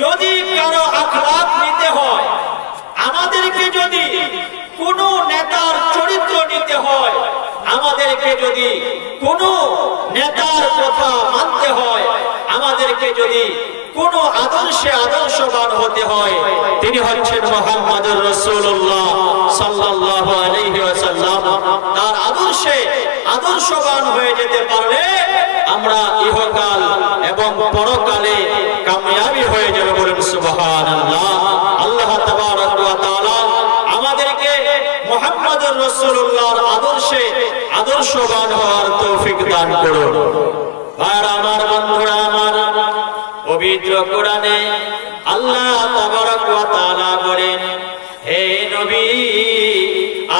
যদি কারো আখলাক নিতে হয়, আমাদেরকে যদি কোনো নেতার চরিত্র নিতে হয়, আমাদেরকে যদি কোনো নেতার কথা মানতে হয়, আমাদেরকে যদি কোনো আদর্শে আদর্শবান হতে হয়, তিনি হচ্ছেন মুহাম্মদুর রাসূলুল্লাহ সাল্লাল্লাহু আলাইহি ওয়াসাল্লাম। তার আদর্শে আদর্শবান হয়ে যেতে পারলে আমরা ইহকাল এবং পরকালে কামিয়াবি হয়ে যাবে। বলুন সুবহানাল্লাহ। আল্লাহ তাবারক ওয়া তাআলা আমাদেরকে মুহাম্মদুর রাসূলুল্লাহর আদর্শে আদর্শবান হওয়ার তৌফিক দান করুন। ভাইরা আমার, বন্ধুরা আমার, পবিত্র কোরআনে আল্লাহ তাবারক ওয়া তাআলা বলেন, হে নবী,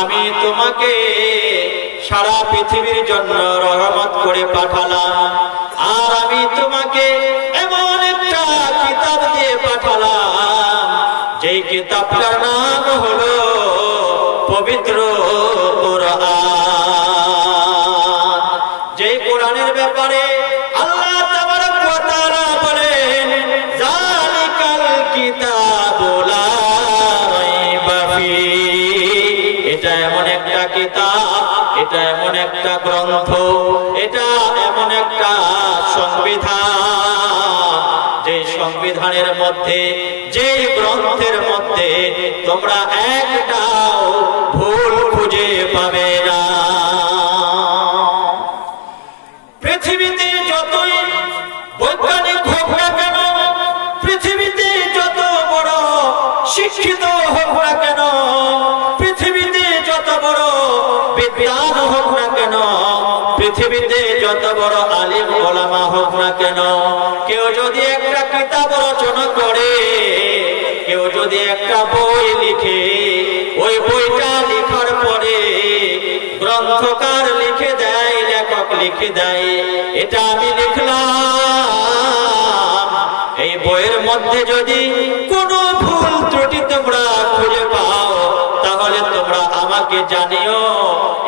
আমি তোমাকে সারা পৃথিবীর জন্য রহমত করে পাঠালাম, আর আমি তোমাকে এমন একটা কিতাব দিয়ে পাঠালাম যেই কিতাবটার নাম হলো পবিত্র কোরআন। যেই কোরআনের ব্যাপারে আল্লাহ তাবারক ওয়া তাআলা বলেন, যালিকাল কিতাবু লা রাইবা ফীহি, এটা এমন একটা কিতাব, এটা এমন একটা গ্রন্থ, এটা এমন একটা সংবিধান, যে সংবিধানের মধ্যে, যে গ্রন্থের মধ্যে তোমরা একটাও ভুল খুঁজে পাবে না। পৃথিবীতে যতই বৈজ্ঞানিক হোক না কেন, পৃথিবীতে যত বড় শিক্ষিত হোক না কেন, পৃথিবীতে যত বড় বিদ্বান হোক না কেন, পৃথিবীতে যত বড় আলিম ওলামা হোক না কেন, কেউ যদি একটা কিতাব রচনা করে, কেউ যদি একটা বই লিখে, ওই বইটা লেখার পরে গ্রন্থকার লিখে দেয়, লেখক লিখে দেয়, এটা আমি লিখলাম, এই বইয়ের মধ্যে যদি কোনো ভুল ত্রুটি তোমরা খুঁজে পাও, তাহলে তোমরা আমাকে জানিও।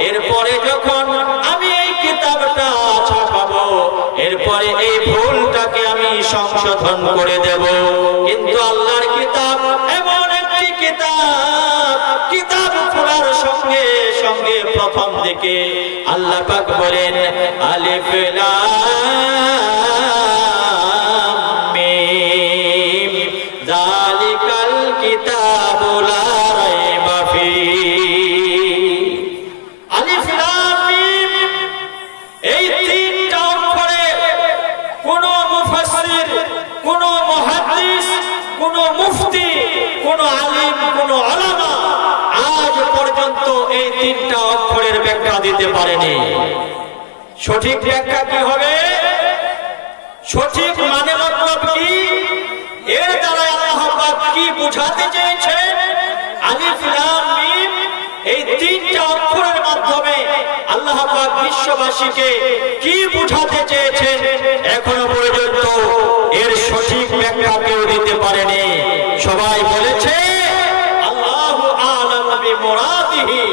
এরপরে যখন আমি এই কিতাবটা ছাপাবো, এরপরে এই ভুলটাকে আমি সংশোধন করে দেব। কিন্তু আল্লাহর কিতাব এমন একটি কিতাব, কিতাব খোলার সঙ্গে সঙ্গে প্রথম দিকে আল্লাহ পাক বলেন, আলিফ লাম মিম যালিকাল কিতাবু লা রাইবা ফীহি। আলিফ লাম মিম, এই তিনটা অক্ষরে কোন মুফাসসির, কোন মুহাদ্দিস, কোন মুফতি, কোন আলিম, কোন উলামা আজ পর্যন্ত এই তিনটা অক্ষরের ব্যাখ্যা দিতে পারেনি। সঠিক ব্যাখ্যা কি হবে, সঠিক মানে মতলব কি, এর দ্বারা আল্লাহ পাক কি বুঝাতে চেয়েছেন, আলিফ লাম মিম এই তিনটা অক্ষরের মাধ্যমে আল্লাহ পাক বিশ্ববাসীকে কি বুঝাতে চেয়েছেন, এখনো পর্যন্ত এর সঠিক ব্যাখ্যা কেউ দিতে পারেনি। সবাই বলেছে আল্লাহু আ'লামু বিমুরাদিহি,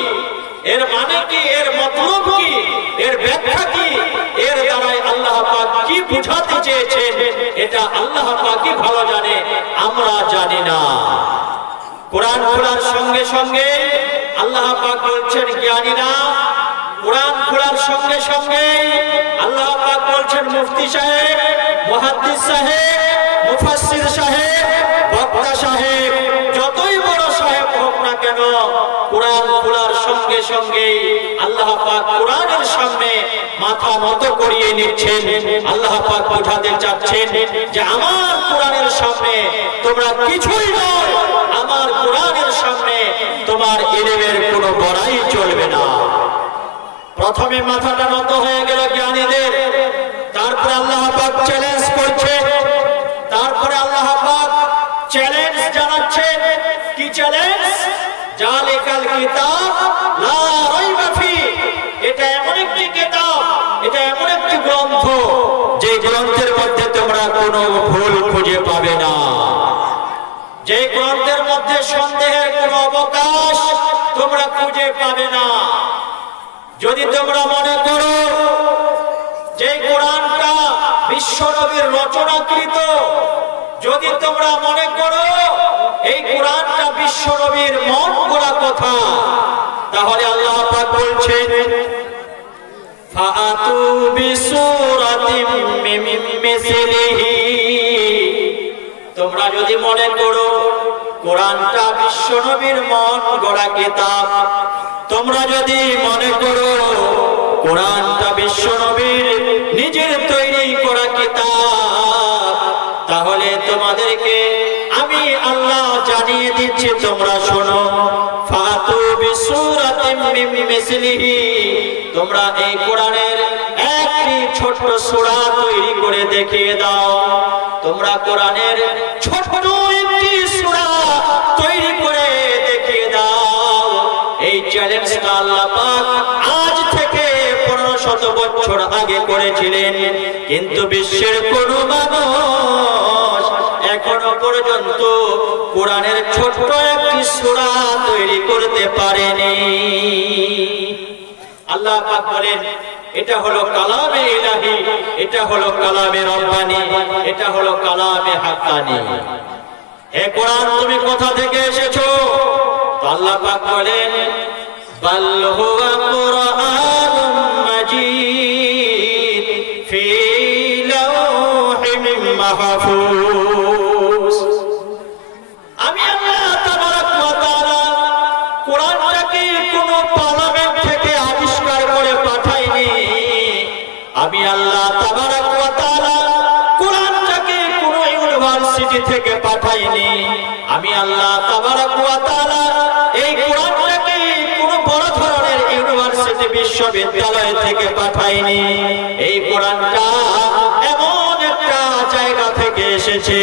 এর মানে কি, এর মতলব কি, এর ব্যাখ্যা কি, এর দ্বারাই আল্লাহ পাক কি বুঝাতে চেয়েছেন, এটা আল্লাহ পাকই ভালো জানে, আমরা জানি না। কোরআন খোলার সঙ্গে সঙ্গে আল্লাহ পাক বলছেন, জ্ঞানীরা, কোরআন খোলার সঙ্গে সঙ্গে আল্লাহ পাক বলছেন, মুফতি সাহেব, মুহাদ্দিস সাহেব, মুফাসসির সাহেব, বক্তা সাহেব, যতই বড় সাহেব হোক না কেন, কোরআন খোলার সঙ্গে সঙ্গে আল্লাহ পাক কোরআনের সামনে মাথা নত করিয়ে নিচ্ছেন। আল্লাহ পাক বোঝাতে চাচ্ছেন যে আমার কোরআনের সামনে তোমরা কিছুই নয়, আমার কোরআনের সামনে তোমার ইলমের কোনো বড়াই চলবে না। প্রথমে মাথাটা নত হয়ে গেল জ্ঞানীদের, তারপরে আল্লাহ পাক চ্যালেঞ্জ করছে, তারপরে আল্লাহ পাক চ্যালেঞ্জ জানাচ্ছেন। কি চ্যালেঞ্জ? যালিকাল কিতাব লা রাইবা ফীহি, এটা এমন একটি কিতাব, এটা এমন একটি গ্রন্থ, যে গ্রন্থের মধ্যে তোমরা কোনো ভুল খুঁজে পাবে না, যে গ্রন্থের মধ্যে সন্দেহের কোনো অবকাশ তোমরা খুঁজে পাবে না। যদি তোমরা মনে করো যে কোরআনটা বিশ্বনবীর রচনাকৃত, যদি তোমরা মনে করো এই কোরআনটা বিশ্ব নবীর মন গড়া কথা, তাহলে আল্লাহ পাক বলছেন ফাআতু বিসূরাতিম মিন মিসলিহি, তোমরা যদি মনে করো কোরআনটা বিশ্ব নবীর মন গড়া কিতাব, তোমরা যদি মনে করো কোরআনটা বিশ্ব নবীর নিজের তৈরি করা কিতাব, তাহলে তোমাদেরকে আমি আল্লাহ জানিয়ে দিচ্ছি, তোমরা শোনো। ফাতু বিসূরাতিম মিন মিসলিহি, তোমরা এই কোরআনের একটি ছোট সূরা তৈরি করে দেখিয়ে দাও। তোমরা কোরআনের ছোট একটি সূরা তৈরি করে দেখিয়ে দাও। এই চ্যালেঞ্জটা আল্লাহ পাক আজ থেকে 1500 বছর আগে করেছিলেন, কিন্তু বিশ্বের কোন মানুষ এখনো পর্যন্ত কোরআনের ছোট্ট একটি সূরা তৈরি করতে পারেনি। আল্লাহ পাক বলেন এটা হলো কালামে ইলাহি, এটা হলো কালামে রব্বানি, এটা হলো কালামে হাক্কানি। হে কোরআন, তুমি কোথা থেকে এসেছো? তো আল্লাহ পাক বলেন বাল হুয়া কুরআনুম মাজিদ ফি লাওহিম মাহফুজ। আমি আল্লাহ তাবারাক ওয়া তাআলা কোরআনটাকে কোন পার্লামেন্ট থেকে আবিষ্কার করে পাঠাইনি। আমি আল্লাহ তাবারাক ওয়া তাআলা কোরআনটাকে কোন ইউনিভার্সিটি থেকে পাঠাইনি। আমি আল্লাহ তাবারাক ওয়া তাআলা এই কোরআনটাকে কোন বড় ধরনের ইউনিভার্সিটি বিশ্ববিদ্যালয় থেকে পাঠাইনি। এই কোরআনটা এমন একটা জায়গা থেকে এসেছে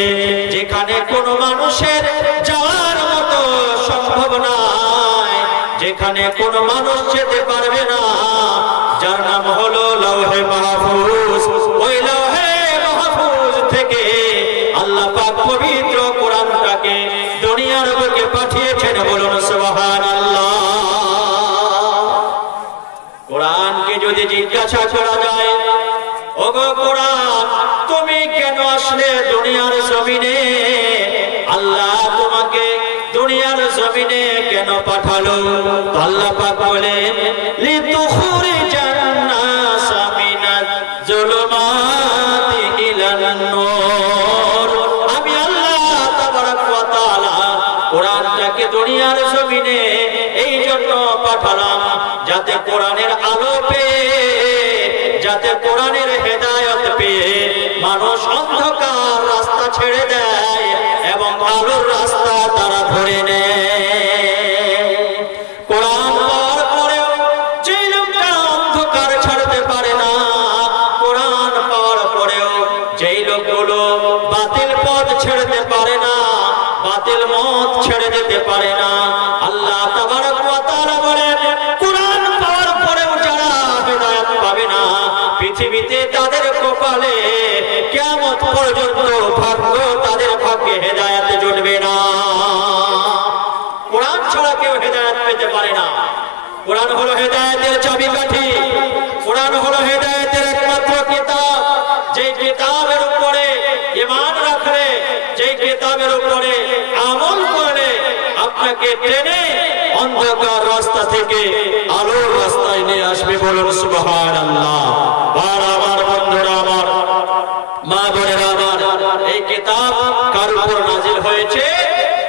যেখানে কোনো মানুষের যাওয়ার মতো সম্ভব নয়, যেখানে কোনো মানুষ যেতে পারবে না, যার নাম হলো লাওহে মাহফুজ। ওই লাওহে মাহফুজ থেকে আল্লাহ পাক পবিত্র কোরআনটাকে দুনিয়ার বুকে পাঠিয়েছেন। বলুন সুবহানাল্লাহ। কোরআনকে যদি জিজ্ঞাসা করা যায়, ওগো কোরআন তুমি কেন আসলে দুনিয়ার জমিনে? আল্লাহ তোমাকে দুনিয়ার জমিনে কেন পাঠালো? আল্লাহ পাক বলেন লিতুখরিজান নাস মিনাজ যুলুমাতি ইলান নূর। আমি আল্লাহ তাবারাক ওয়া তাআলা কোরআনটাকে দুনিয়ার জমিনে এই জন্য পাঠালাম যাতে কোরআনের আলো পেয়ে, যাতে কোরআনের হেদায়েত পেয়ে মানুষ অন্ধকার রাস্তা ছেড়ে দেয় এবং আলোর রাস্তা তারা ধরে নেয়। কোরআন পাওয়ার পরেও যে লোকটা অন্ধকার ছাড়তে পারে না, কোরআন পাওয়ার পরেও যেই লোকগুলো বাতিল পথ ছেড়তে পারে না, বাতিল মত ছেড়ে দিতে পারে না, আল্লাহ তাবারাক ওয়া তাআলা বলেন কোরআন পাওয়ার পরেও যারা হেদায়েত পাবে না, পৃথিবীতে তাদের কপালে কিয়ামত পর্যন্ত ভাগ্য তাদের ভাগ্যে হেদায়েত জুটবে না। কোরআন ছাড়া কেউ হেদায়েত পেতে পারে না। কোরআন হলো হেদায়েতের চাবিকাঠি, কোরআন হলো হেদায়েতের একমাত্র কিতাব। যেই কিতাবের উপরে ঈমান রাখলে, যেই কিতাবের উপরে আমল করলে আপনাকে টেনে অন্ধকার রাস্তা থেকে আলোর রাস্তায় নিয়ে আসবে। বলুন সুবহানাল্লাহ। আমার বন্ধুরা, আমার মা বোনেরা, আমার এই কিতাব কার উপর নাজিল হয়েছে?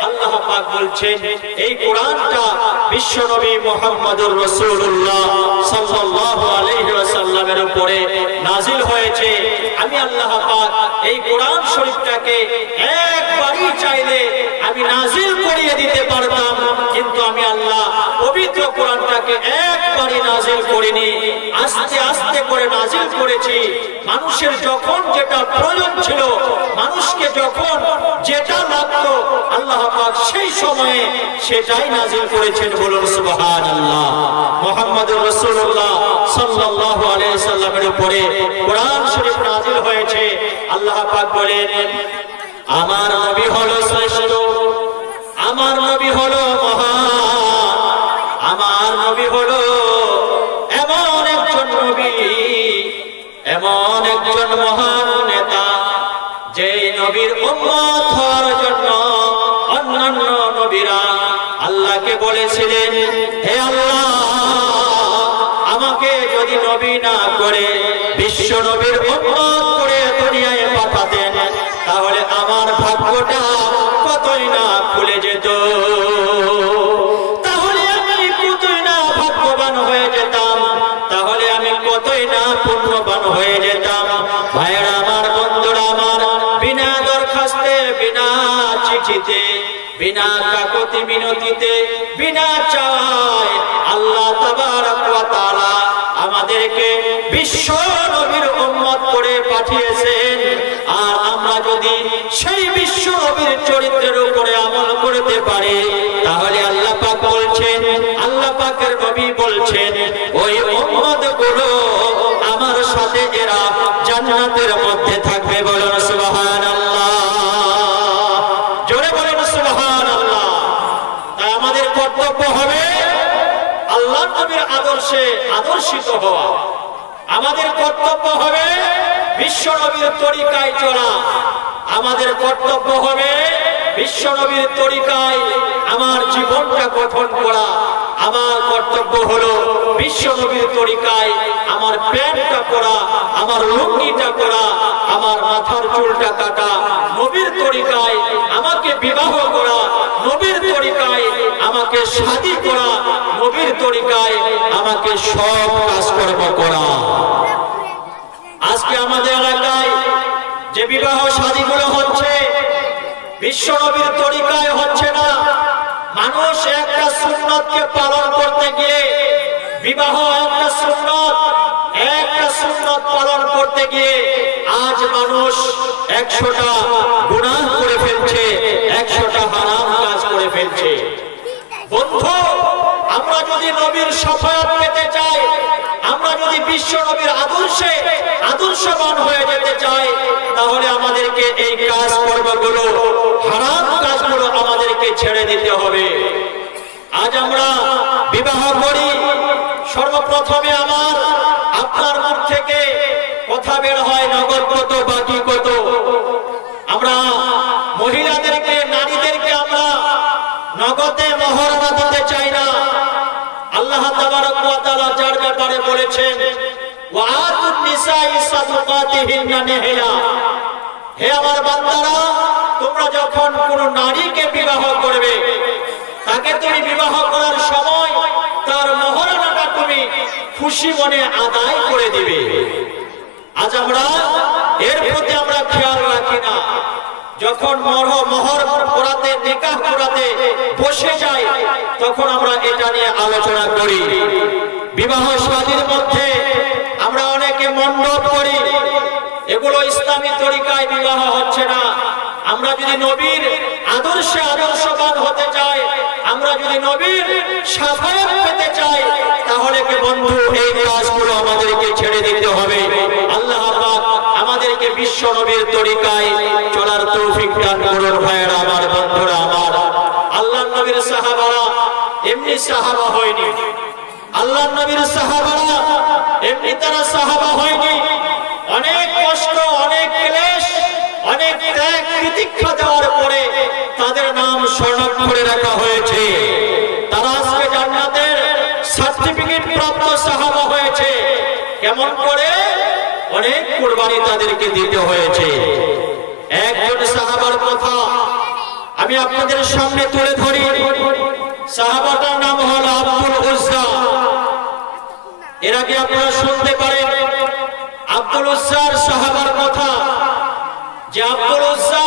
আল্লাহ পাক বলছেন এই কোরআনটা বিশ্ব নবী মুহাম্মদুর রাসূলুল্লাহ সাল্লাল্লাহু আলাইহি ওয়াসাল্লামের উপরে নাজিল হয়েছে। আমি আল্লাহ পাক এই কোরআন শরীফটাকে একবারই চাইলে আমি নাজিল করিয়ে দিতে পারতাম, কিন্তু আমি আল্লাহ পবিত্র কোরআনটাকে একবারই নাজিল করিনি, আস্তে আস্তে করে নাজিল করেছি। মানুষের যখন যেটা প্রয়োজন ছিল, মানুষকে যখন যেটা লাগতো, আল্লাহ পাক সেই সময়ে সেটাই নাজিল করেছেন। বলুন সুবহানাল্লাহ। মুহাম্মদুর রাসূলুল্লাহ সাল্লাল্লাহু আলাইহি সাল্লামের উপরে কোরআন শরীফ নাজিল হয়েছে। আল্লাহ পাক বলেন আমার নবী হলো শ্রেষ্ঠ, আমার নবী হলো মহান, আমার নবী হলো এমন একজন নবী, এমন একজন মহান নেতা, যেই নবীর উম্মত হওয়ার জন্য অন্যান্য নবীরা আল্লাহকে বলেছিলেন, হে আল্লাহ, আমাকে যদি নবী না করে বিশ্ব নবীর উম্মত করে দুনিয়ায় পাঠাতেন, তাহলে আমার ভাগ্যটা কতই না খুলে যেত, তাহলে আমি কতই না ভাগ্যবান হয়ে যেতাম, তাহলে আমি কতই না পুণ্যবান হয়ে যেতাম। ভাইয়েরা আমার, বন্ধুরা আমার, বিনা দরখাস্তে, বিনা চিঠিতে, বিনা কাকতি মিনতিতে, বিনা চাওয়ায় আল্লাহ তাবারক ওয়া তাআলা আমাদেরকে বিশ্ব নবীর উম্মত করে পাঠিয়েছেন। আর আমরা যদি সেই বিশ্ব নবীর চরিত্রের উপরে আমল করতে পারি, তাহলে আল্লাহ পাক বলছেন, আল্লাহ পাকের নবী বলছেন, ওই উম্মতগুলো আমার সাথে এরা জান্নাতের মধ্যে থাকবে। বলুন সুবহানাল্লাহ, জোরে বলুন সুবহানাল্লাহ। তাই আমাদের কর্তব্য হবে আল্লাহর নবীর আদর্শে আদর্শিত হওয়া। আমাদের কর্তব্য হবে বিশ্ব নবীর তরিকায় চলা। আমাদের কর্তব্য হবে বিশ্ব নবীর তরিকায় আমার জীবনটা গঠন করা। আমার কর্তব্য হলো বিশ্ব নবীর তরিকায় আমার প্যান্টটা পরা, আমার লুঙ্গিটা পরা, আমার মাথার চুলটা কাটা, নবীর তরিকায় আমাকে বিবাহ করা, নবীর তরিকায় আমাকে শাদী করা, নবীর তরিকায় আমাকে সব কাজকর্ম করা। আজকে আমাদের এলাকায় যে বিবাহ শাদীগুলো হচ্ছে, বিশ্ব নবীর তরিকায় হচ্ছে না। মানুষ একটা সুন্নতকে পালন করতে গিয়ে, বিবাহ একটা সুন্নত পালন করতে গিয়ে আজ মানুষ 100টা গুনাহ করে ফেলছে, 100টা হারাম কাজ করে ফেলছে। বন্ধু, আমরা যদি নবীর শাফায়াত পেতে চাই, আমরা যদি বিশ্ব নবীর আদর্শে আদর্শবান হয়ে যেতে চাই, তাহলে আমাদেরকে এই কাজকর্মগুলো, হারাম কাজগুলো আমাদেরকে ছেড়ে দিতে হবে। আজ আমরা বিবাহ করি, সর্বপ্রথমে আপনার মুখ থেকে কথা বের হয় নগদ কত, বাকি কত। আমরা মহিলাদেরকে, নারীদেরকে আমরা নগদে মহারণা দিতে চাই না। আল্লাহ তাবারক ওয়া তাআলা যার ব্যাপারে বলেছেন, ওয়া আতুন নিসাই সাদুকাতিহিন্না নিহলা। হে আমার বান্দারা, তোমরা যখন কোন নারীকে বিবাহ করবে, তাকে তুমি বিবাহ করার সময় তার মহারণাটা তুমি খুশি মনে আদায় করে দিবে। আজ আমরা এর প্রতি আমরা খেয়াল রাখি না। যখন মোহর করাতে, নিকাহ করাতে বসে যাই, তখন আমরা এটা নিয়ে আলোচনা করি। বিবাহ শাদীর মধ্যে আমরা অনেকে মণ্ডপ করি, এগুলো ইসলামী তরিকায় বিবাহ হচ্ছে না। আমরা যদি নবীর আদর্শে আদর্শবান হতে চাই, আমরা যদি নবীর শাফায়াত পেতে চাই, তাহলে কি বন্ধু এই কাজগুলো আমাদেরকে ছেড়ে দিতে হবে। আল্লাহ পাক আমাদেরকে বিশ্ব নবীর তরিকায় চলার তৌফিক দান করুন। ভাইয়েরা আমার, বন্ধুরা আমার, আল্লাহর নবীর সাহাবারা এমনি সাহাবা হয়নি। আল্লাহর নবীর সাহাবারা এমনি তারা সাহাবা হয়নি। অনেক কষ্ট, অনেক ক্লেশ, অনেক ত্যাগ প্রতীক্ষা দেওয়ার পরে তাদের নাম স্বর্ণাক্ষরে রাখা হয়েছে। তারা আজকে জান্নাতের সার্টিফিকেট প্রাপ্ত সাহাবা হয়েছে। কেমন করে? অনেক কুরবানি তাদেরকে দিতে হয়েছে। একজন সাহাবার কথা আমি আপনাদের সামনে তুলে ধরি। সাহাবাটার নাম হলো আব্দুল উজ্জা। এর আগে আপনারা শুনতে পারেন আব্দুল উজ্জার সাহাবার কথা, যে আব্দুল উজ্জা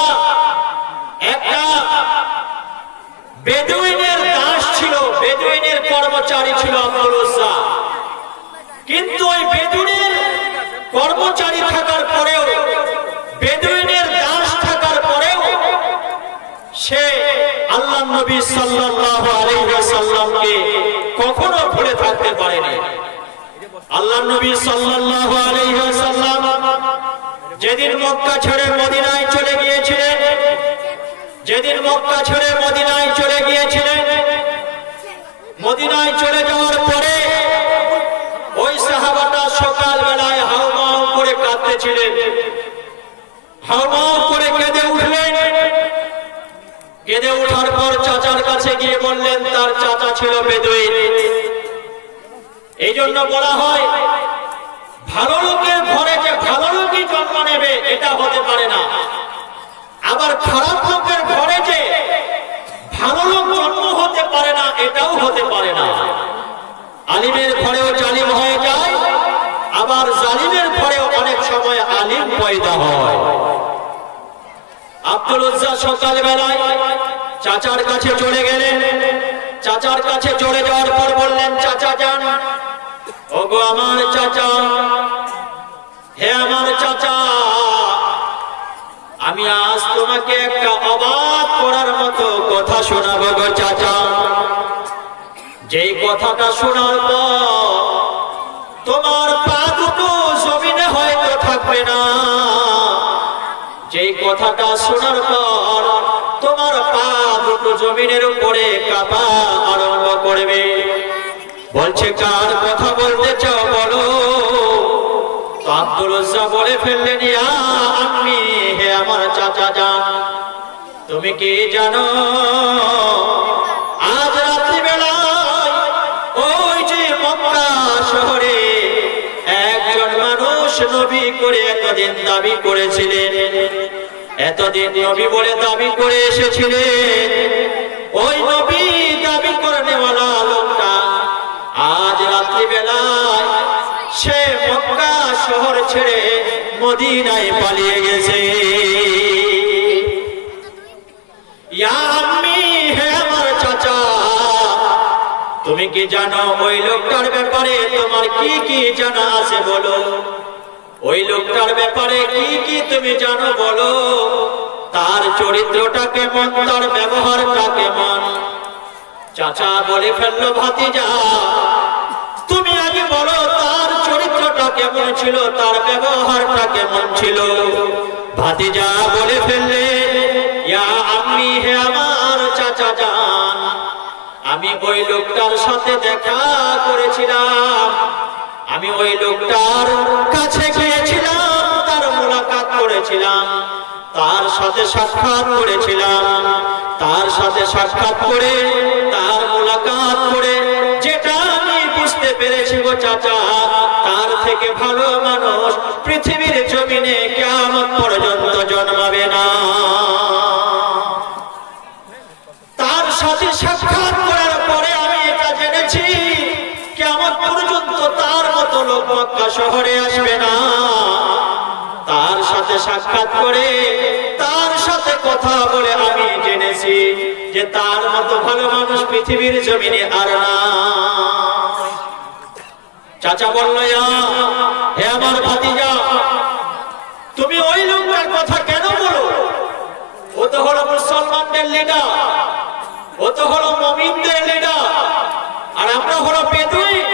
একটা বেদুইনের দাস ছিল, বেদুইনের কর্মচারী ছিল আব্দুল উজ্জা। কিন্তু ওই বেদুইনের কর্মচারী থাকার পরেও, বেদুইনের দাস থাকার পরেও সে আল্লাহর নবী সাল্লাল্লাহু আলাইহি ওয়াসাল্লামকে কখনো ভুলে থাকতে পারেনি। আল্লাহর নবী সাল্লাল্লাহু আলাইহি ওয়াসাল্লাম যেদিন মক্কা ছেড়ে মদিনায় চলে গিয়েছিলেন, যেদিন মক্কা ছেড়ে মদিনায় চলে গিয়েছিলেন, মদিনায় চলে যাওয়ার পরে ওই সাহাবাটা সকাল বেলায় হাউমাউ করে কাঁদতেছিলেন। হাউমাউ করে কেঁদে কেঁদে ওঠার পর চাচার কাছে গিয়ে বললেন তার চাচা ছিল বেদুইন। এই জন্য বলা হয় ভালো লোকের ঘরে যে ভালো লোকই জন্ম নেবে এটা হতে পারে না, আবার খারাপ লোকের ঘরে যে ভালো লোক জন্ম হতে পারে না এটাও হতে পারে না। আলিমের ঘরেও জালিম হয়ে যায়, আবার জালিমের ঘরেও অনেক সময় আলিম পয়দা হয়। আব্দুল উজ্জা সকালবেলায় চাচার কাছে চলে গেলেন। চাচার কাছে চলে যাওয়ার পর বললেন, চাচা যান, ওগো আমার চাচা, হে আমার চাচা, আমি আজ তোমাকে একটা অবাক করার মতো কথা শোনাবো গো চাচা। যেই কথাটা শোনার পর তোমার পা দুটো জমিনে হয়তো থাকবে না, যেই কথাটা শোনার পর তোমার পা দুটো জমিনের উপরে কাঁপা আরম্ভ করবে। বলছে কার কথা বলতে চাও বলো। তো আব্দুল উজ্জা বলে ফেললেন, ইয়া আম্মি, হে আমার চাচা যান, তুমি কি জানো আজ রাত্রিবেলায় ওই যে মক্কা শহরে একজন মানুষ নবী করে এতদিন দাবি করেছিলেন, এতদিন নবী বলে দাবি করে এসেছিলেন, ওই নবী দাবি করে নেওয়ালা লোকটা আজ রাত্রিবেলায় সে মক্কা শহর ছেড়ে মদিনায় পালিয়ে গেছে। ইয়া আম্মি, হে আমার চাচা, তুমি কি জানো ওই লোকটার ব্যাপারে? তোমার কি কি জানা আছে বলো। ওই লোকটার ব্যাপারে কি কি তুমি জানো বলো। তার চরিত্রটা কেমন, তার ব্যবহারটা কেমন? চাচা বলে ফেললো, ভাতিজা তুমি আগে বলো তার চরিত্রটা কেমন ছিল, তার ব্যবহারটা কেমন ছিল। ভাতিজা বলে ফেললে, ইয়া আম্মি, হে আমার চাচা যান, আমি ওই লোকটার সাথে দেখা করেছিলাম, আমি ওই লোকটার কাছে গিয়েছিলাম, তার মোলাকাত করেছিলাম, তার সাথে সাক্ষাৎ করেছিলাম। তার সাথে সাক্ষাৎ করে, তার মোলাকাত করে যেটা আমি বুঝতে পেরেছি গো চাচা, তার থেকে ভালো মানুষ পৃথিবীর জমিনে কিয়ামত পর্যন্ত জন্মাবে না। তার সাথে সাক্ষাৎ করার পরে আমি এটা জেনেছি কিয়ামত পর্যন্ত তার মতো লোক মক্কা শহরে আসবে না। তার সাথে সাক্ষাৎ করে, তার সাথে কথা বলে আমি জেনেছি যে তার মতো ভালো মানুষ পৃথিবীর জমিনে আর না। চাচা বলল, হে আমার ভাতিজা, তুমি ওই লোকটার কথা কেন বলো? ও তো হলো মুসলমানদের লিডার, ও তো হলো মুমিনদের লিডার, আর আমরা হলো বেদুইন,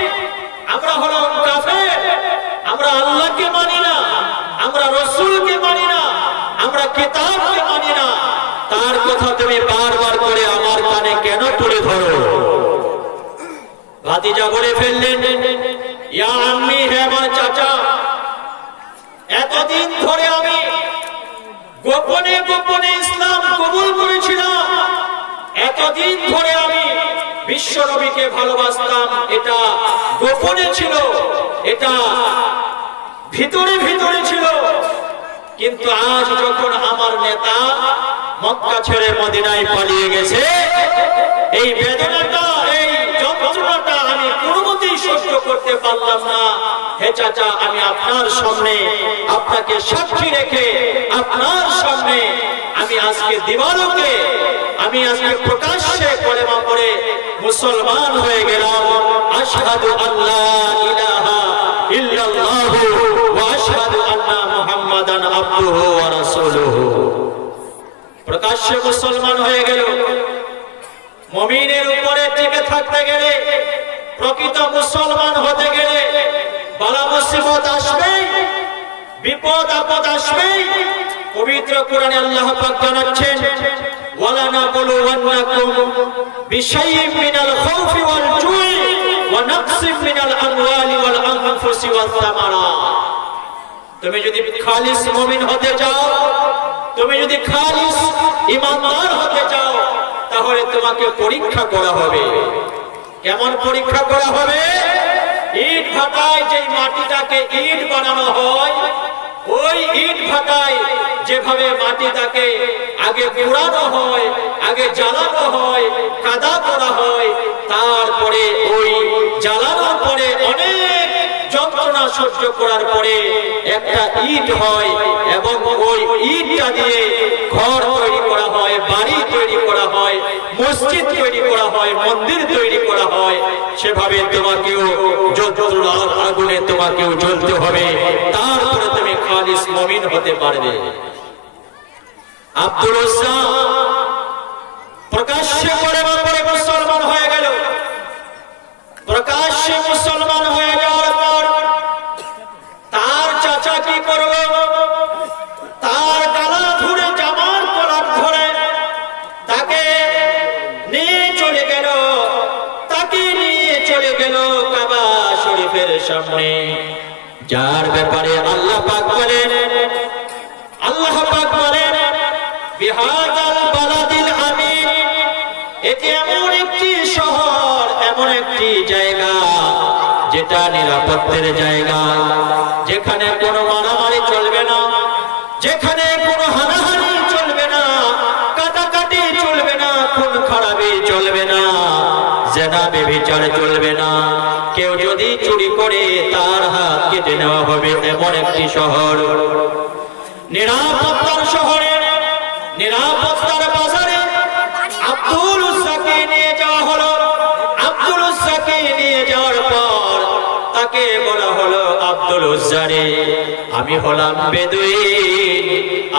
আমরা হলো কাফের, আমরা আল্লাহকে মানি না, আমরা রাসূলকে মানি না, আমরা কিতাবকে মানি না। তার কথা তুমি বারবার করে আমার কানে কেন তুলে ধরো? ভাতিজা বলে ফেললেন, ইয়া আম্মি, হে আমার চাচা, এতদিন ধরে আমি গোপনে গোপনে ইসলাম কবুল করেছিলাম, এতদিন ধরে আমি বিশ্ব নবীকে ভালোবাসতাম, এটা গোপনে ছিল, এটা ভিতরে ভিতরে ছিল। কিন্তু আজ যখন আমার নেতা মক্কা ছেড়ে মদিনায় পালিয়ে গেছে, এই বেদনাটা, এই যন্ত্রণাটা আমি কোনোমতেই সহ্য করতে পারলাম না। হে চাচা, আমি আপনার সামনে, আপনাকে সাক্ষী রেখে আপনার সামনে আমি আজকে দিবালোকে, আমি আজকে প্রকাশ্যে কলেমা পড়ে মুসলমান হয়ে গেলাম। আশহাদু আল্লা ইলাহা ইল্লাল্লাহু ওয়া আশহাদু আন্না মুহাম্মাদান আবদুহু ওয়া রাসূলুহু। প্রকাশ্যে মুসলমান হয়ে গেল। মুমিনের উপরে টিকে থাকতে গেলে, প্রকৃত মুসলমান হতে গেলে বালা মুসিবত আসবেই, বিপদ আপদ আসবেই। পবিত্র কোরআনে আল্লাহ পাক জানাচ্ছেন, ওয়ালা নাবলুওয়ান্নাকুম বিশাইইন মিনাল খাউফি ওয়াল জুই ওয়া নাকসিম মিনাল আমওয়ালি ওয়াল আনফুসি ওয়াস সামারাত। তুমি যদি খালিস মুমিন হতে চাও, তুমি যদি খালিস ঈমানদার হতে চাও, তাহলে তোমাকে পরীক্ষা করা হবে। কেমন পরীক্ষা করা হবে? ইট ভাটায় যে মাটিটাকে ইট বানানো হয়, ওই ইট ভাটায় যেভাবে মাটিটাকে আগে পোড়ানো হয়, আগে জ্বালানো হয়, কাদা করা হয়, তারপরে ওই জ্বালানোর পরে অনেক যন্ত্রণা সহ্য করার পরে একটা ইট হয় এবং ওই ইটটা দিয়ে ঘর তৈরি করা হয়, বাড়ি তৈরি করা হয়, মসজিদ তৈরি করা হয়, মন্দির তৈরি করা হয়। সেভাবে তোমাকেও যন্ত্রণার আগুনে তোমাকেও জ্বলতে হবে, তারপরে তুমি খালিস মুমিন হতে পারবে। আব্দুল উজ্জা প্রকাশ্যে পরে মুসলমান হয়ে গেল। প্রকাশ্যে মুসলমান হয়ে যাওয়ার পর তার চাচা কি করবে? তার গলা ধরে, জামার কলার ধরে তাকে নিয়ে চলে গেল। তাকে নিয়ে চলে গেল কাবা শরীফের সামনে, যার ব্যাপারে আল্লাহ পাক বলেন, বিহাদাল বালাদিল আমিন, এটি এমন একটি শহর, এমন একটি জায়গা যেটা নিরাপত্তের জায়গা, যেখানে কোনো মারামারি চলবে না, যেখানে কোনো হানাহানি চলবে না, কাটাকাটি চলবে না, খুন খারাপি চলবে না, জেনা ব্যভিচার চলবে না। কেউ যদি চুরি করে তার হাত কেটে নেওয়া হবে, এমন একটি শহর। নিরাপত্তার শহরে, নিরাপত্তার বাজারে আব্দুল উজ্জাকে নিয়ে যাওয়া হলো। আব্দুল উজ্জাকে নিয়ে যাওয়ার পর তাকে বলা হলো, আব্দুল উজ্জা রে, আমি হলাম বেদুইন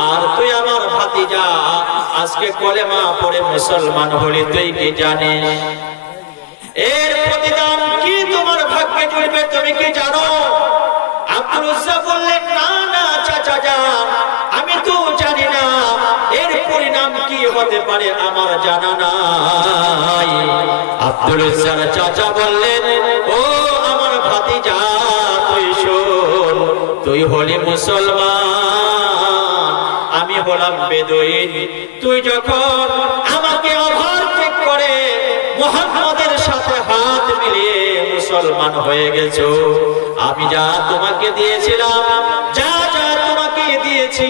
আর তুই আমার ভাতিজা, আজকে কলেমা পড়ে মুসলমান হলি, তুই কি জানিস? এর প্রতিদান কি তোমার ভাগ্যে জুড়বে তুমি কি জানো? আব্দুল উজ্জা বললেন, না না চাচা যান, আমি তো জানি না, এর পরিণাম কি হতে পারে আমার জানা নাই। আব্দুল উজ্জার চাচা বললেন, ও আমার ভাতিজা, তুই শোন, তুই হলি মুসলমান, আমি হলাম বেদুইন। তুই যখন আমাকে ওভারটেক করে মুহাম্মদের সাথে হাত মিলিয়ে মুসলমান হয়ে গেছো, আমি যা তোমাকে দিয়েছিলাম, যা যা তোমাকে দিয়েছি,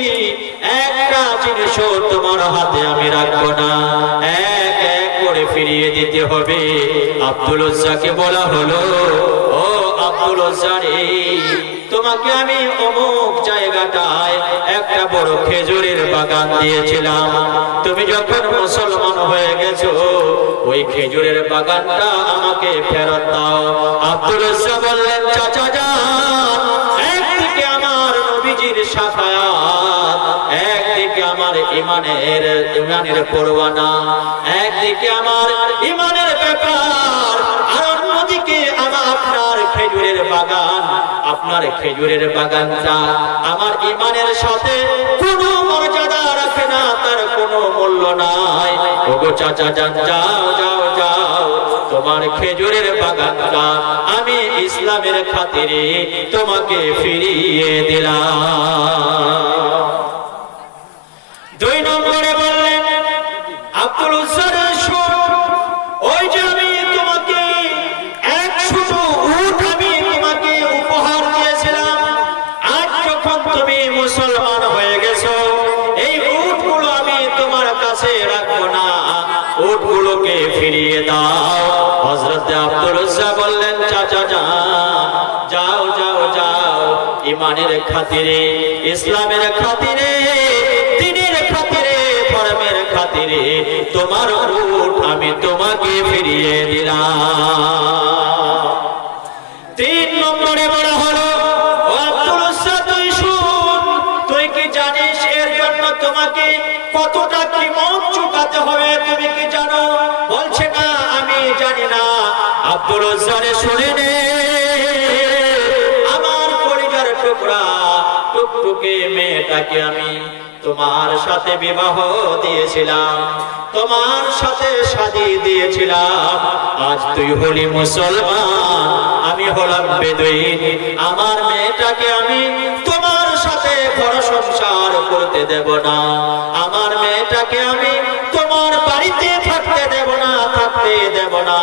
একটা জিনিসও তোমার হাতে আমি রাখবো না, এক এক করে ফিরিয়ে দিতে হবে। আব্দুল উজ্জাকে বলা হলো, ও আব্দুল উজ্জা রে, তোমাকে আমি অমুক জায়গাটায় একটা বড় খেজুরের বাগান দিয়েছিলাম, তুমি যখন মুসলমান হয়ে গেছো, ওই খেজুরের বাগানটা আমাকে ফেরত দাও। আব্দুল উজ্জা বললেন, চাচা যান, একদিকে আমার নবীজির শাফায়াত, একদিকে আমার ইমানের পরোয়ানা, একদিকে আমার ইমানের ব্যাপার, আর অন্যদিকে আপনার খেজুরের বাগান। আপনার খেজুরের বাগানটা আমার ইমানের সাথে কোনো মর্যাদা রাখে না, তার কোনো মূল্য নাই। ওগো চাচা যান, যাও যাও যাও, তোমার খেজুরের বাগানটা আমি ইসলামের খাতিরে তোমাকে ফিরিয়ে দিলাম। দুই নম্বরে বললেন, আব্দুল উজ্জা রে, শোন, ওই যে আমি তোমাকে 100টা উট আমি তোমাকে উপহার দিয়েছিলাম, আজ যখন তুমি মুসলমান হয়ে গেছো, এই উটগুলো আমি তোমার কাছে রাখবো না, উটগুলোকে ফিরিয়ে দাও। হযরত আব্দুল উজ্জা বললেন, চাচা যান, যাও যাও যাও, ইমানের খাতিরে, ইসলামের খাতিরে, দ্বীনের খাতিরে, ধর্মের খাতিরে তোমার উট আমি তোমাকে ফিরিয়ে দিলাম। 3 নম্বরে বলা হলো, ও আব্দুল উজ্জা, তুই শুন, তুই কি জানিস এর জন্য তোমাকে কতটা কিমত চুকাতে হবে? তুমি কি জানো? বলছে, না আমি জানি না। আব্দুল উজ্জা রে, শুনে নে, আমার কলিজার টুকরা টুকটুকে মেয়েটাকে আমি তোমার সাথে বিবাহ দিয়েছিলাম, তোমার সাথে শাদী দিয়েছিলাম, আজ তুই হলি মুসলমান, আমি হলাম বেদুইন, আমার মেয়েটাকে আমি তোমার সাথে ঘর সংসার করতে দেব না, আমার মেয়েটাকে আমি তোমার বাড়িতে থাকতে না,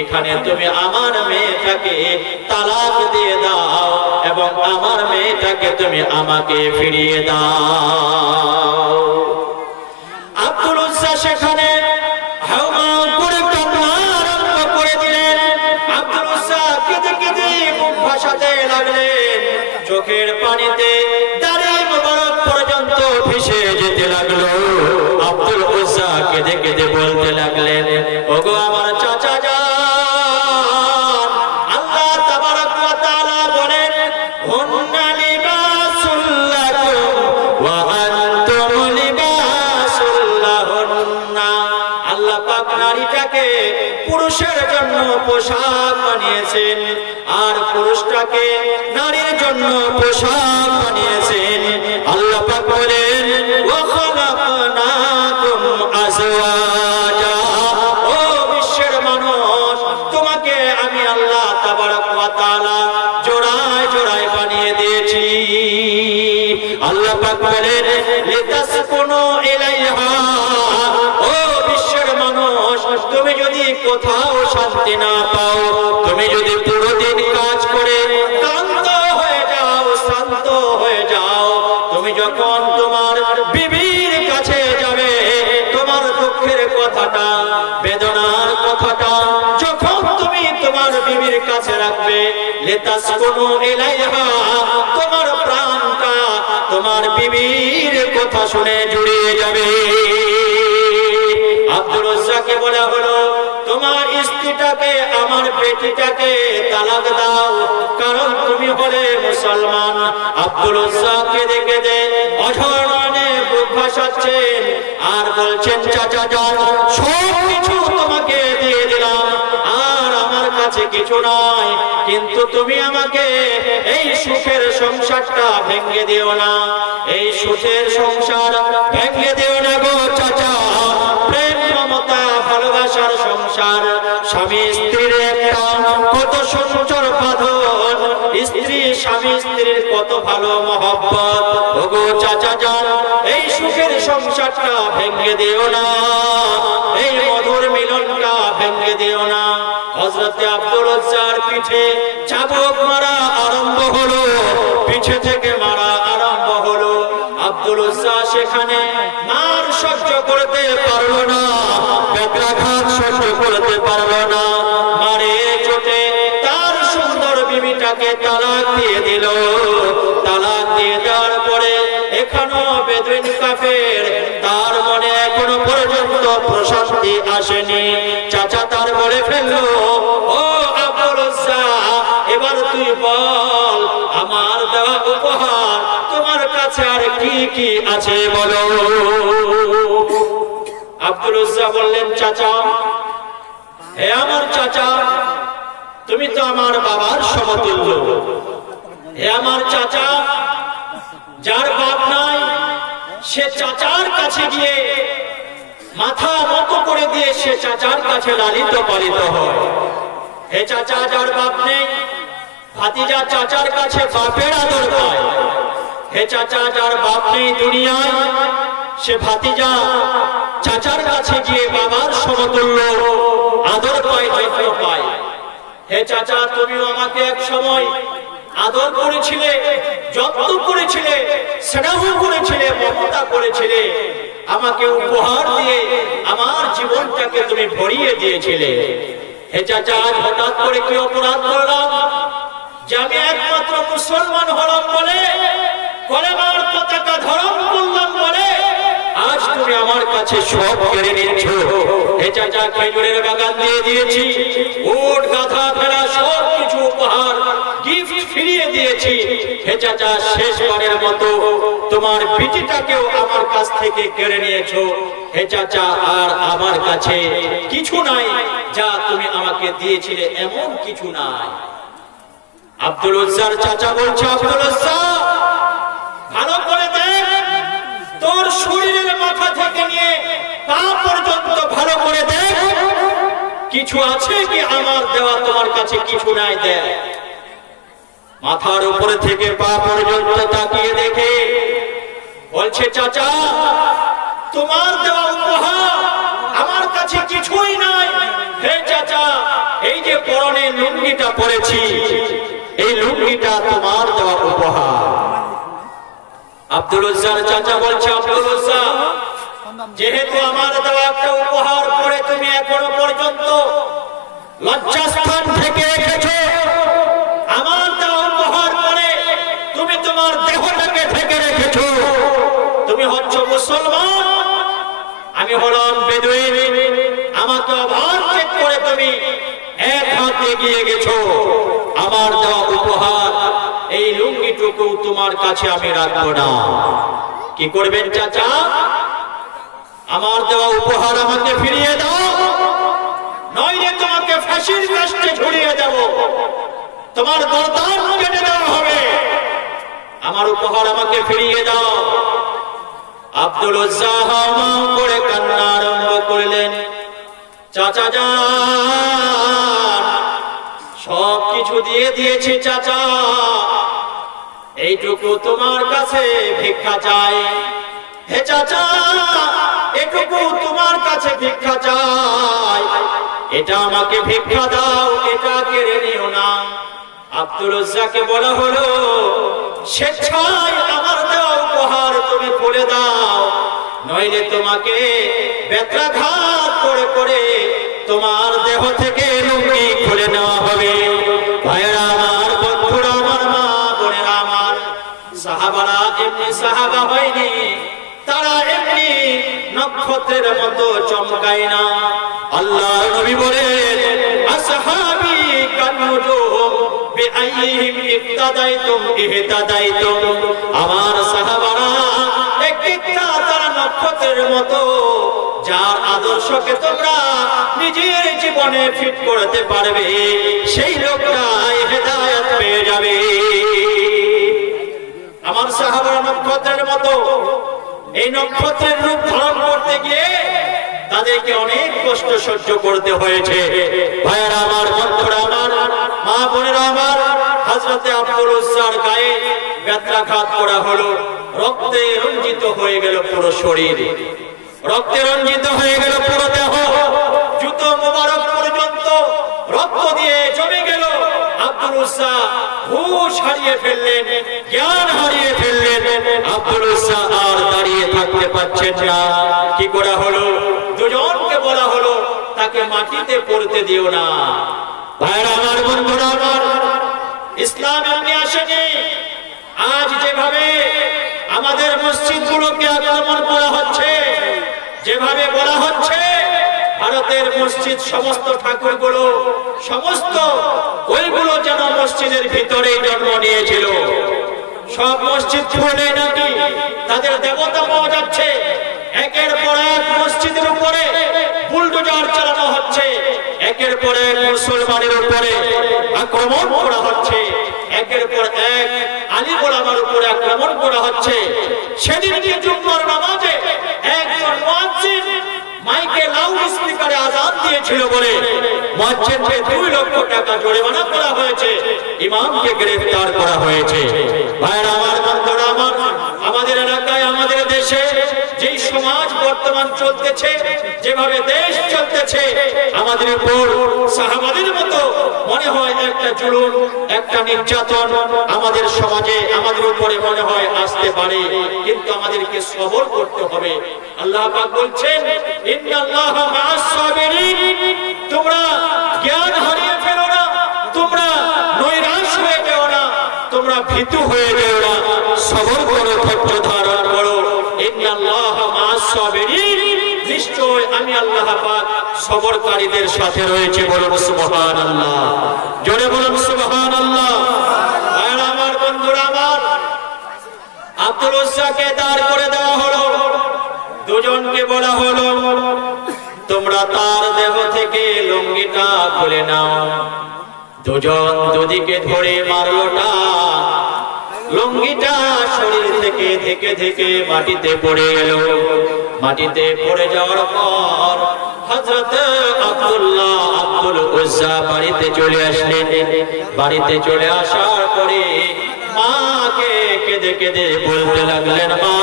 এখানে তুমি আমার মেয়েটাকে তালাক দিয়ে দাও এবং আমার মেয়েটাকে তুমি আমাকে ফিরিয়ে দাও। আব্দুল উজ্জা সেখানে হাউমাউ করে কান্না আরম্ভ করে দিলেন। আব্দুল উজ্জা কেঁদে কেঁদে মুখ ভাসাতে লাগলেন, চোখের পানিতে দাড়ি মোবারক পর্যন্ত ভেসে যেতে লাগলো। আব্দুল উজ্জা কেঁদে কেঁদে বলতে লাগলেন, ওগো আমার চাচা জান, আল্লাহ তাবারক ওয়া তাআলা বলেন, হুন্না লিবাসুল লাকুম ওয়া আনতুম লিবাসুল লাহুন্না। আল্লাহ পাক নারীটাকে পুরুষের জন্য পোশাক বানিয়েছেন আর পুরুষটাকে নারীর জন্য পোশাক বানিয়েছেন। আল্লাহ পাক বলেন, ওয়া খালাকনাকুম আজওয়াজা, ও বিশ্বের মানুষ, তোমাকে আমি আল্লাহ তাবারক ওয়া তাআলা জোড়ায় জোড়ায় বানিয়ে দিয়েছি। আল্লাহ পাক বলেন, লিতাসকুনু ইলাইহা, ও বিশ্বের মানুষ, তুমি যদি কোথাও শান্তি না পাও, তুমি যদি পুরো দিন কাজ করে ক্লান্ত হয়ে যাও, শান্ত হয়ে যাও, তুমি যখন তোমার বিবির কাছে যাবে, তোমার দুঃখের কথাটা, বেদনার কথাটা যখন তুমি তোমার বিবির কাছে রাখবে, লিতাসকুনু ইলাইহা, তোমার প্রাণটা তোমার বিবির কথা শুনে জুড়িয়ে যাবে। আব্দুল উজ্জাকে বলা হলো, তোমার স্ত্রীটাকে, আমার বেটিটাকে তালাক দাও, কারণ তুমি হলে মুসলমান। আব্দুল উজ্জা কেঁদে কেঁদে অঝর নয়নে বুক ভাসাচ্ছেন আর বলছেন, চাচা জান, সব কিছু তোমাকে দিয়ে দিলাম আর আমার কাছে কিছু নাই, কিন্তু তুমি আমাকে এই সুখের সংসারটা ভেঙে দিও না, এই সুখের সংসার ভেঙে দিও না গো চাচা। প্রেম মমতা ভালোবাসার সংসার, স্বামী স্ত্রীর একটা কত সুন্দর বাঁধন, স্ত্রী স্বামী স্ত্রীর কত ভালো মহব্বত, ওগো চাচা জান, এই সুখের সংসারটা ভেঙে দিও না, এই মধুর মিলনটা ভেঙে দিও না। হযরত আব্দুল উজ্জার পিঠে চাবুক মারা আরম্ভ হলো, পিছে থেকে মারা আরম্ভ হলো। আব্দুল উজ্জা সেখানে মার সহ্য করতে পারলো না, বেত্রাঘাত সহ্য করতে পারলো না, মারে চোটে তার সুন্দর বিবিটাকে তালাক দিয়ে দিল। তালাক দিয়ে দেওয়ার পরে এখনো বেদুইন কাফের, তার মনে এখনো পর্যন্ত প্রশান্তি আসেনি। চাচা তার বলে ফেললো, ও আব্দুল উজ্জা, এবার তুই বল, আমার দেওয়া উপহার তোমার কাছে আর কি কি আছে বলো। আব্দুল উজ্জা বললেন, চাচা, হে আমার চাচা, তুমি তো আমার বাবার সমতুল্য। হে আমার চাচা, যার বাপ নাই সে চাচার কাছে গিয়ে মাথা নত করে দিয়ে সে চাচার কাছে লালিত পালিত হয়। হে চাচা, যার বাপ নেই, ভাতিজা চাচার কাছে বাপের আদর পায়। হে চাচা, যার বাপ নেই দুনিয়ায়, সে ভাতিজা চাচার কাছে গিয়ে বাবার সমতুল্য আদর পায়, যত্ন পায়। হে চাচা, তুমিও আমাকে এক সময় আদর করেছিলে, যত্ন করেছিলে, স্নেহ করেছিলে, মমতা করেছিলে, আমাকে উপহার দিয়ে আমার জীবনটাকে তুমি ভরিয়ে দিয়েছিলে। হে চাচা, আজ হঠাৎ করে কি অপরাধ করলাম যে আমি একমাত্র মুসলমান হলাম বলে, কলেমার পতাকা ধারণ করলাম বলে আজ তুমি আমার কাছে সব কেড়ে নিচ্ছ। হে চাচা, খেজুরের বাগান দিয়ে দিয়েছি, উট গাধা ভেড়া সব কিছু উপহার গিফট ফিরিয়ে দিয়েছি। হে চাচা, শেষবারের মতো তোমার বিটিটাকেও আমার কাছ থেকে কেড়ে নিয়েছো। হে চাচা, আর আমার কাছে কিছু নাই, যা তুমি আমাকে দিয়েছিলে এমন কিছু নাই। আব্দুল উজ্জার চাচা বলছে, আব্দুল উজ্জা, ভালো করে দেখ, তোর শরীরের মাথা থেকে নিয়ে পা পর্যন্ত ভালো করে দেখ, কিছু আছে কি আমার দেওয়া তোমার কাছে কিছু নাই। দেখ, মাথার উপরে থেকে পা পর্যন্ত তাকিয়ে দেখে বলছে, চাচা, তোমার দেওয়া উপহার আমার কাছে কিছুই নাই। হে চাচা, এই যে পরনে লুঙ্গিটা পরেছি, এই লুঙ্গিটা তোমার দেওয়া উপহার। আব্দুল উজ্জার চাচা বলছে, আব্দুল উজ্জা, যেহেতু আমার দেওয়া একটা উপহার পরে তুমি এখনো পর্যন্ত লজ্জাস্থান থেকে রেখেছো, আমার দেওয়া উপহার পরে তুমি তোমার দেহটাকে ঢেকে রেখেছো, তুমি হচ্ছ মুসলমান, আমি হলাম বেদুইন, আমাকে ওভারটেক করে তুমি এক হাত এগিয়ে গেছো। আমার দেওয়া উপহার এই লুঙ্গিটুকু তোমার কাছে আমি রাখবো না। কি করবেন চাচা? আমার দেওয়া উপহার আমাকে ফিরিয়ে দাও, নইলে তোমাকে ফাঁসির কাস্টে ঝুলিয়ে দেব, তোমার গর্দান কেটে দেওয়া হবে। আমার উপহার আমাকে ফিরিয়ে দাও। আব্দুল উজ্জা হাওমাও করে কান্না আরম্ভ করলেন। চাচা যান, সব কিছু দিয়ে দিয়েছি চাচা, এইটুকু তোমার কাছে ভিক্ষা চাই। হে চাচা, এটুকু তোমার কাছে ভিক্ষা চাই, এটা আমাকে ভিক্ষা দাও, এটা কেড়ে নিও না। আব্দুল উজ্জাকে বলা হলো, স্বেচ্ছায় আমার দেওয়া উপহার তুমি খুলে দাও, নইলে তোমাকে বেত্রাঘাত করে করে তোমার দেহ থেকে লুঙ্গি খুলে নেওয়া হবে। ভাইরা আমার, বন্ধুরা আমার, মা বোনেরা আমার, সাহাবারা এমনি সাহাবা হয়নি, তারা এমনি নক্ষত্রের মতো চমকায় না। আল্লাহ নবী বলেন, আসহাবি কানুজুম বিআইহিম ইক্তাদাইতুম ইহতাদাইতুম। আমার সাহাবারা একটা তারা নক্ষত্রের মতো, যার আদর্শকে তোমরা নিজের জীবনে ফিট করতে পারবে, সেই লোকটা হেদায়েত পেয়ে যাবে। আমার সাহাবারা নক্ষত্রের মতো, এই নক্ষত্রের রূপ ধারণ করতে গিয়ে তাদেরকে অনেক কষ্ট সহ্য করতে হয়েছে। ভাইয়েরা আমার, বন্ধুরা আমার, মা বোনেরা আমার, হযরতে আব্দুল উজ্জার গায়ে বেত্রাঘাত করা হলো, রক্তে রঞ্জিত হয়ে গেল পুরো শরীর, রক্তে রঞ্জিত হয়ে গেল পুরো দেহ, জুতো মোবারক পর্যন্ত রক্ত দিয়ে জমে গেল। আব্দুল উজ্জা হুঁশ হারিয়ে ফেললেন, জ্ঞান হারিয়ে ফেললেন। আব্দুল উজ্জা আর দাঁড়িয়ে থাকতে পারছেন না। কি করা হলো? দুজনকে বলা হলো, তাকে মাটিতে পড়তে দিও না। ভাইরা আমার, বন্ধুরা আমার, ইসলাম এমনি আসেনি। আজ যেভাবে আমাদের মসজিদগুলোকে আক্রমণ করা হচ্ছে, যেভাবে বলা হচ্ছে ভারতের মসজিদ, সমস্ত ঠাকুরগুলো, সমস্ত ওইগুলো যেন মসজিদের ভিতরেই জন্ম নিয়েছিল, সব মসজিদ খুলে নাকি তাদের দেবতা পাওয়া যাচ্ছে। একের পর এক মসজিদের উপরে বুলডোজার চালানো হচ্ছে, একের পর এক মুসলমানের উপরে আক্রমণ করা হচ্ছে, একের পর এক আলিম ওলামার উপরে আক্রমণ করা হচ্ছে। সেদিনকে জুম্মার নামাজে একজন মুয়াজ্জিন মাইকে লাউড স্পিকারে আযান দিয়েছিল বলে মুয়াজ্জিনকে 2 লক্ষ টাকা জরিমানা করা হয়েছে, ইমামকে গ্রেফতার করা হয়েছে। ভাইরা আমার, বন্ধুরা আমার, আমাদের এলাকায়, আমাদের দেশে যেই সমাজ বর্তমান চলতেছে, যেভাবে দেশ চলতেছে, আমাদের উপর সাহাবাদের মতো মনে হয় একটা জুলুম, একটা নির্যাতন আমাদের সমাজে আমাদের উপরে মনে হয় আসতে পারে, কিন্তু আমাদেরকে সবর করতে হবে। আল্লাহ পাক বলছেন, ইন্নাল্লাহা মা'আস সাবিরিন। তোমরা জ্ঞান হারিয়ে ফেলো না, তোমরা নৈরাশ হয়ে যেও না, তোমরা ভীতু হয়ে যেও না, সবর করো, ধৈর্য ধারণ করো। ইন্নাল্লাহা মা'আস সাবিরিন, নিশ্চয় আমি আল্লাহ পাক সবরকারীদের সাথে রয়েছে। বলুন সুবহানাল্লাহ, জোরে বলুন সুবহানাল্লাহ। ভাইরা আমার, বন্ধুরা আমার, আব্দুল উজ্জাকে দাঁড় করে দেওয়া হলো। দুজনকে বলা হলো, তোমরা তার দেহ থেকে লুঙ্গিটা খুলে নাও। দুজন দুদিকে ধরে মারলোটা, লুঙ্গিটা শরীর থেকে থেকে থেকে মাটিতে পড়ে গেল। মাটিতে পড়ে যাওয়ার পর হযরত আব্দুল উজ্জা বাড়িতে চলে আসলেন। বাড়িতে চলে আসার পরে মাকে কেঁদে কেঁদে বলতে লাগলেন, মা,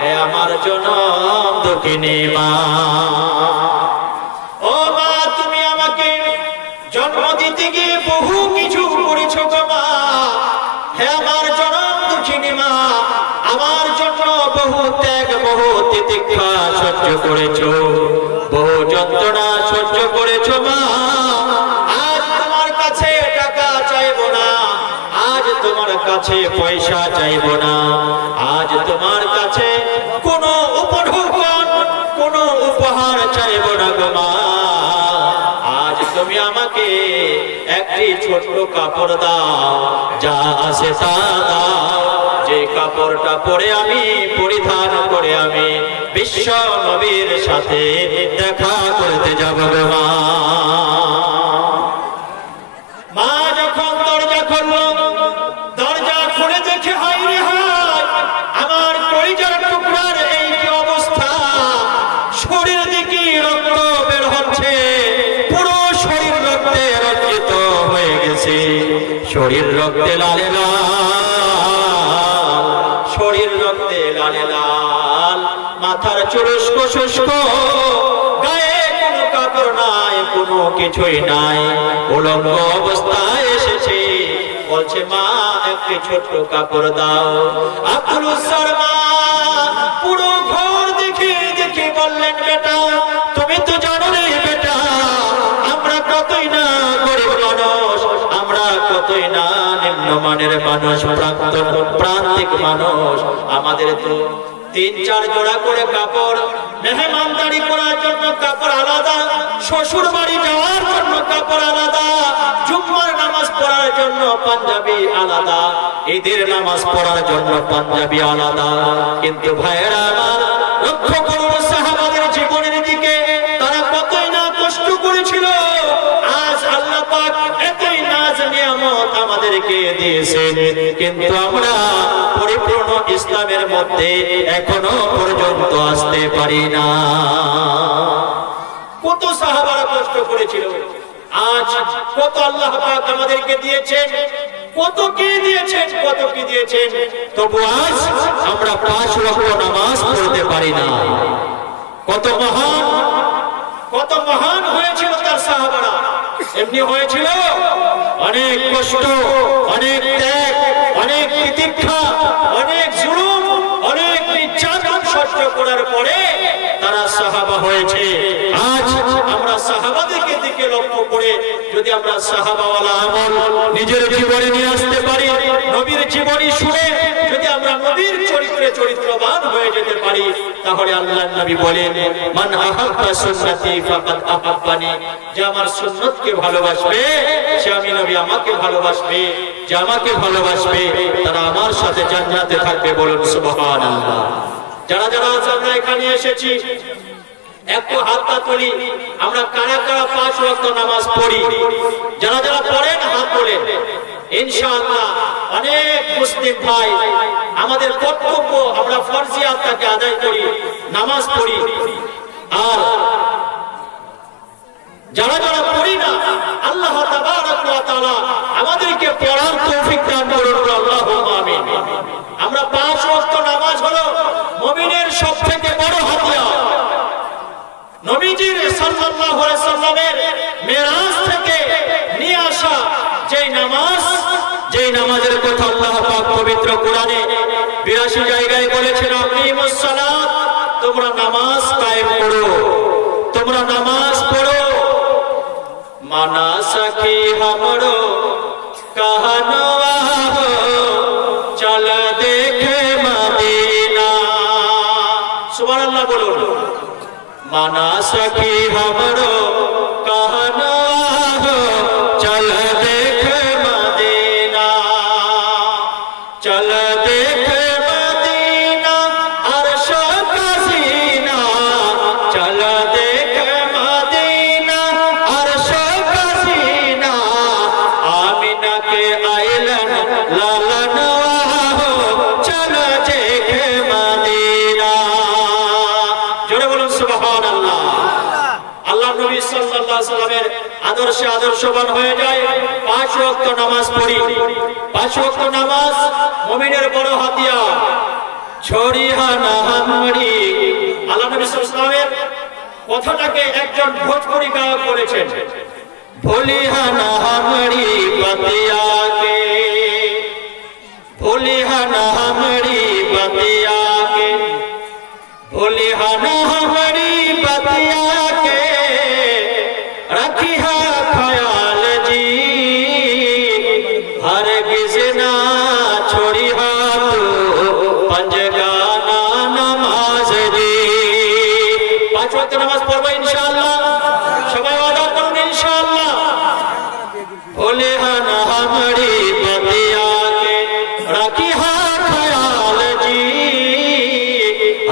হে আমার জনম দুঃখিনী মা। ও মা, তুমি আমাকে জন্ম দিতে গিয়ে বহু কিছু করেছো গো মা। হে আমার জনম দুঃখিনী মা, আমার জন্য বহু ত্যাগ, বহু তিতিক্ষা সহ্য করেছো, বহু যন্ত্রণা সহ্য করেছো মা। আজ তোমার কাছে টাকা চাইবো না, আজ তোমার কাছে পয়সা চাইবো না, আজ তোমার কাছে কোনো উপঢৌকন, কোনো উপহার চাইবো না গো মা। আজ তুমি আমাকে একটি ছোট্ট কাপড় দাও, যা আছে তা দাও, যে কাপড়টা পরে আমি পরিধান করে আমি বিশ্ব নবীর সাথে দেখা করতে যাব গো মা। মা যখন দরজা খুলল, দরজা খুলে দেখে হায় রে হায়, আমার কলিজার টুকরার এই কি অবস্থা। শরীর দিকে রক্ত বের হচ্ছে, পুরো শরীর রক্তে রঞ্জিত হয়ে গেছে, শরীর রক্তে লালে লাল, শরীর রক্তে লালে লাল, মাথার চুল শুষ্ক শুষ্ক, গায়ে কোনো কাপড় নাই, কোনো কিছুই নাই, উলঙ্গ অবস্থায় এসেছে। বলছে মা একটি ছোট্ট কাপড় দাও। আব্দুল শর্মা পুরো ঘর দেখে দেখে বললেন, বেটা তুমি তো জানো রে বেটা, আমরা কতই না গরিব মানুষ, আমরা কতই না নিম্নমানের মানুষ, প্রান্তিক মানুষ, আমাদের তো 3-4 জোড়া করে কাপড়, মেহমানদারি করার জন্য কাপড় আলাদা, শ্বশুর বাড়ি যাওয়ার জন্য কাপড় আলাদা, জুম্মার নামাজ পড়ার জন্য পাঞ্জাবি আলাদা, ঈদের নামাজ পড়ার জন্য পাঞ্জাবি আলাদা। কিন্তু ভাইয়েরা আমার, লক্ষ্য করুন সাহাবাদের জীবনের দিকে, তারা কতই না কষ্ট করেছিল। আজ আল্লাহ পাক এতই নাজ নিয়ামত আমাদেরকে দিয়েছেন, কিন্তু আমরা পরিপূর্ণ ইসলামের মধ্যে এখনো পর্যন্ত আসতে পারি না। কত সাহাবারা কষ্ট করেছিল, আজ কত আল্লাহ পাক আমাদেরকে দিয়েছেন, কত কি দিয়েছেন, কত কি দিয়েছেন, তবু আজ আমরা 5 ওয়াক্ত নামাজ পড়তে পারি না। কত মহান হয়েছিল তার সাহাবারা, এমনি হয়েছিল অনেক কষ্ট, অনেক ত্যাগ, অনেক তিতিক্ষা, অনেক জুলুম, অনেক নির্যাতন সহ্য করার পরে তারা সাহাবা হয়েছে। আজ আমরা সাহাবাদেরকে দিকে লক্ষ্য করে যদি আমরা সাহাবাওয়ালা আমল নিজের জীবনে নিয়ে আসতে পারি, নবীর জীবনী শুনে যদি আমরা নবীর চরিত্রে চরিত্রবান হয়ে যেতে পারি, তাহলে আল্লাহর নবী বলেন, মান আহাব্বা সুন্নতি ফাকাদ আহাব্বানি, যে আমার সুন্নতকে ভালোবাসবে সে আমি নবী আমাকে ভালোবাসবে, যে আমাকে ভালোবাসবে তারা আমার সাথে জান্নাতে থাকবে। বলুন সুবহানাল্লাহ। যারা যারা আমরা এখানে এসেছি একটু হাতটা তুলি, আমরা কারা কারা 5 ওয়াক্ত নামাজ পড়ি? যারা যারা পড়েন হাত তোলেন। ইনশাআল্লাহ অনেক মুসলিম ভাই, আমাদের কর্তব্য আমরা ফরজিয়াতটাকে আদায় করি, নামাজ পড়ি। আর যারা যারা পড়ি না, আল্লাহ তাবারক ওয়া তাআলা আমাদেরকে পড়ার তৌফিক দান করুন, আল্লাহুম্মা আমিন। আমরা 5 ওয়াক্ত নামাজ হলো মুমিনের সবথেকে বড় হাতিয়ার। নবীজির সাল্লাল্লাহু আলাইহি সাল্লামের মিরাজ থেকে নিয়ে আসা যেই নামাজের কথা আল্লাহ পাক পবিত্র কোরআনে 82 জায়গায় বলেছেন, আকিমুস সালাত, তোমরা নামাজ কায়েম করো, তোমরা নামাজ পড়ো। মানাসাকি হামড়ো কাহানওয়া হো, চল দেখে মদিনা। সুবহানাল্লাহ বলুন। মানাসাকি হামড়ো কাহানওয়া হো, চল দেখে মদিনা, চল দেখে মদিনা আরশ কাসিনা, চল দেখে মদিনা আরশ কাসিনা, আমিনা কে আইলেন লালনওয়া হো, চল দেখে মদিনা। জোরে বলুন সুবহানাল্লাহ। আল্লাহ নবী সাল্লাল্লাহু আলাইহি সাল্লামের আদর্শে আদর্শবান হয়ে যায়। 5 ওয়াক্ত নামাজ পড়ি। 5 ওয়াক্ত নামাজ মুমিনের বড় হাতিয়ার। छोड़ी हा ना हमरी ইসলামের কথাটাকে একজন ভোজপুরি গায়ক বলেছেন, ভুলিহানা হামড়ি বতিয়া কে, ভুলিহানা হামড়ি বতিয়া কে, ভুলিহানা হামড়ি বতিয়া কে, রাখিহা ख्याल जी, हरगिज़ ना छोड़िहा तू पंजगाना नमाज जी। पांच वक्त नमाज पढ़बो इंशाअल्लाह, सबाई वादा करुन इंशाअल्लाह। भूलिहाना हमरी बतिया के, राखिहा ख्याल जी,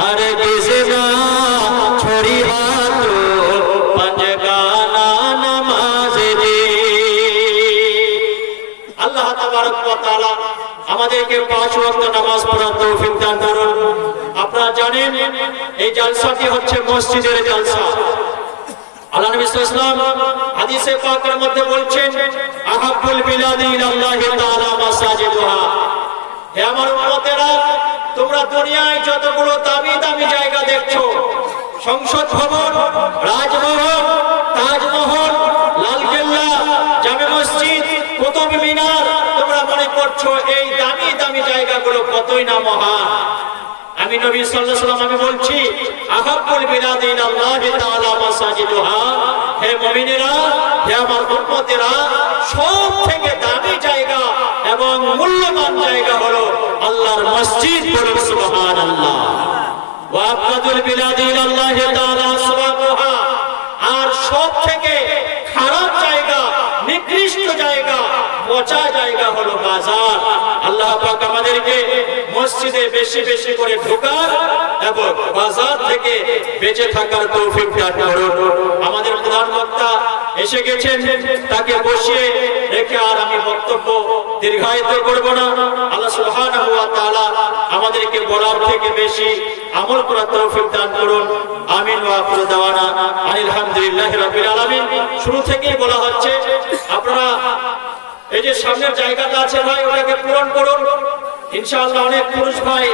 हरगिज़ ना छोड़िहा तू पंजगाना नमाज जी। আল্লাহ তাবারক ওয়া তাআলা আমাদেরকে 5 ওয়াক্ত নামাজ পড়ার তৌফিক দান করুন। আপনারা জানেন এই জলসাটি হচ্ছে মসজিদের জলসা। আল্লাহ নবী সাল্লাল্লাহু আলাইহি ওয়াসাল্লাম হাদিসে পাকের মধ্যে বলছেন, আহাব্বুল বিলাদি ইলাল্লাহি তাআলা মাসাজিদুহা। হে আমার উম্মতেরা, তোমরা দুনিয়ায় যতগুলো দামি দামি জায়গা দেখছো, সংসদ ভবন, রাজমহল, তাজমহল, লালকেল্লা, জামে মসজিদ, কুতুব মিনার, তোমরা মনে করছো এই দামি দামি জায়গাগুলো কতই না মহান। আমি নবী সাল্লাল্লাহু আলাইহি ওয়াসাল্লাম আমি বলছি, আহাব্বুল বিলাদি ইলাল্লাহি তাআলা মাসাজিদুহা। হে মুমিনেরা, হে আমার উম্মতেরা, সব থেকে দামি জায়গা এবং মূল্যবান জায়গা হলো আল্লাহর মসজিদ। বলুন সুবহানাল্লাহ। ওয়া আবগাদুল বিলাদি ইলাল্লাহি তাআলা আসওয়াকুহা। আর সব থেকে খারাপ জায়গা, নিকৃষ্ট জায়গা, পচা জায়গা হলো বাজার। আল্লাহ পাক আমাদেরকে মসজিদে বেশি বেশি করে ঢোকার এবং বাজার থেকে বেঁচে থাকার তৌফিক দান করুন। আমাদের প্রধান বক্তা এসে গেছেন, তাকে বসিয়ে রেখে আর আমি বক্তব্য দীর্ঘায়িত করব না। আল্লাহ সুবহানাহু ওয়া তাআলা আমাদেরকে বলার থেকে বেশি আমল করার তৌফিক দান করুন। আমিন ওয়া আখিরু দাওয়ানা আলহামদুলিল্লাহি রাব্বিল আলামিন। শুরু থেকেই বলা হচ্ছে, আপনারা এই যে সামনের জায়গাটা আছে ভাই, ওটাকে পূরণ করুন ইনশাআল্লাহ। অনেক পুরুষ ভাই